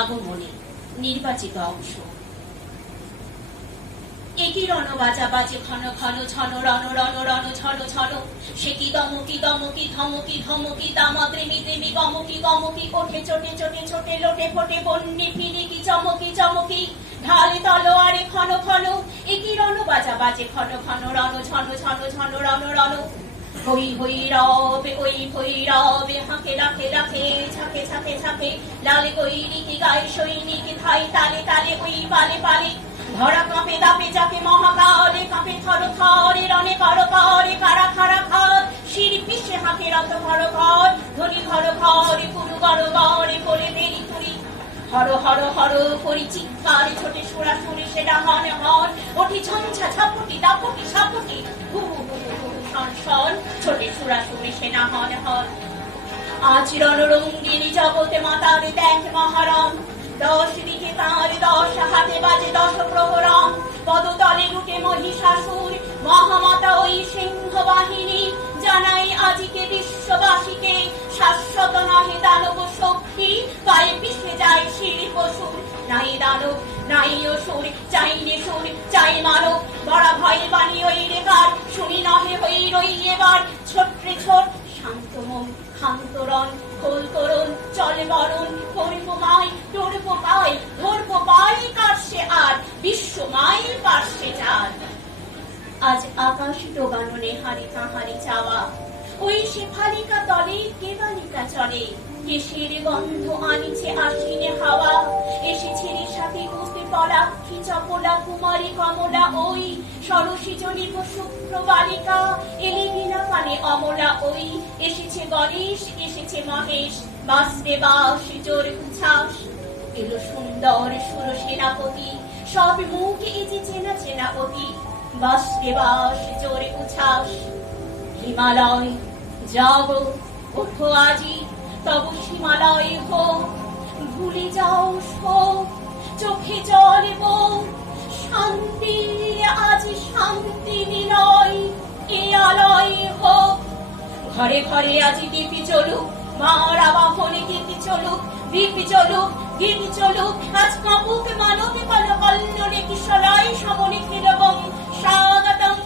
আগমনে নির্বাচিত অংশ। একই রণ বাজা বাজে ঘন ঘন ঝন রণ রণ রণ ঝন ঝন, সে কি দমকি দমকি ধমকি ধমকি দামা দ্রেমি দ্রেমি গমকি গমকি, ওঠে চোটে চোটে ছোটে লোটে ফোটে বন্যে ফিরে কি চমকি চমকি, ঢালে তলোয়ারে ঘন ঘন, একই রণ বাজা বাজে ঘন ঘন রণ ঝন ঝন ঝন রণ রণ। হই হই রবে ওই ভই রবে, হাঁকে রাখে রাখে ঝাঁকে ঝাঁকে ঝাঁকে, লালে গৈরিকি গায়ে সৈনিক ধাই তালে তালে ওই পালে পালে, ধরা কাঁপে দাপে যাকে মহাকালে কাঁপে থর থরে রণে কর করে কারা খারা খার, শিল্পী সে হাঁকে রত ঘর ঘর, ধ্বনি ঘর ঘরে পুরু গড় গড়ে করে বেরি পুরি, হর হর হর করি চিৎকারে ছোটে সুরা সুরে সেটা হন হন, ওঠি ঝঞ্ঝা ঝাপটি দাপটি সাপটি হু হু হু হু শন শন, ছোটে সুরা সুরে সেনা হন হন। আজ রণরঙ্গিনী জগতে মাতার দেখ মহারণ, 10 দিকে তার 10 হাতে বাজে 10 প্রহরণ, পদতলে লুটে মহিষাসুর মহামাতা ওই সিংহ বাহিনী, জানাই আজিকে বিশ্ববাসীকে শাশ্বত নহে দানব শক্তি, পায়ে পিষে যায় শিল্প সুর, নাই দানব নাই অসুর, চাই নে সুর চাই মানব, বড়া ভয়ে বাণী ওই রেখার, শুনি নহে হই রই এবার ছোট্টে ছোট, শান্ত মন খান্তরণ খোল করুন চলে বরণ, করব মাই ধরব পাই ধরব পাই কারসে আর, বিশ্বমাই পারসে চার। আজ আকাশ ডোবানো নেহারি তাহারি চাওয়া, ওই শেফালিকা তলে কে বালিকা চলে, কেশের গন্ধ আনিছে আশ্বিনে হাওয়া, এসেছে রে সাথে কুস্তে পরাক্ষী চপলা কুমারী কমলা, ওই সরসী জনিব শুক্র বালিকা, এলে বিনা পানে অমলা, ওই এসেছে গণেশ এসেছে মহেশ, বাসবে বাস জোর উচ্ছ্বাস, এলো সুন্দর সুর সেনাপতি, সব মুখ এজে চেনা চেনা অতি, বাসবে বাস জোর উচ্ছ্বাস। হিমালয় যাব ওঠো আজি তব হিমালয় হোক, ভুলে যাও শোক চোখে জলব, শান্তি আজ শান্তি নিলয় এ আলয় হোক, ঘরে ঘরে আজি দীপি চলুক, মার আবাহনে গীতি চলুক, দীপি চলুক গীতি চলুক, আজ কাঁপুক মানবে কল কল্লোলে কিশলয় সমনে খেলবম স্বাগতম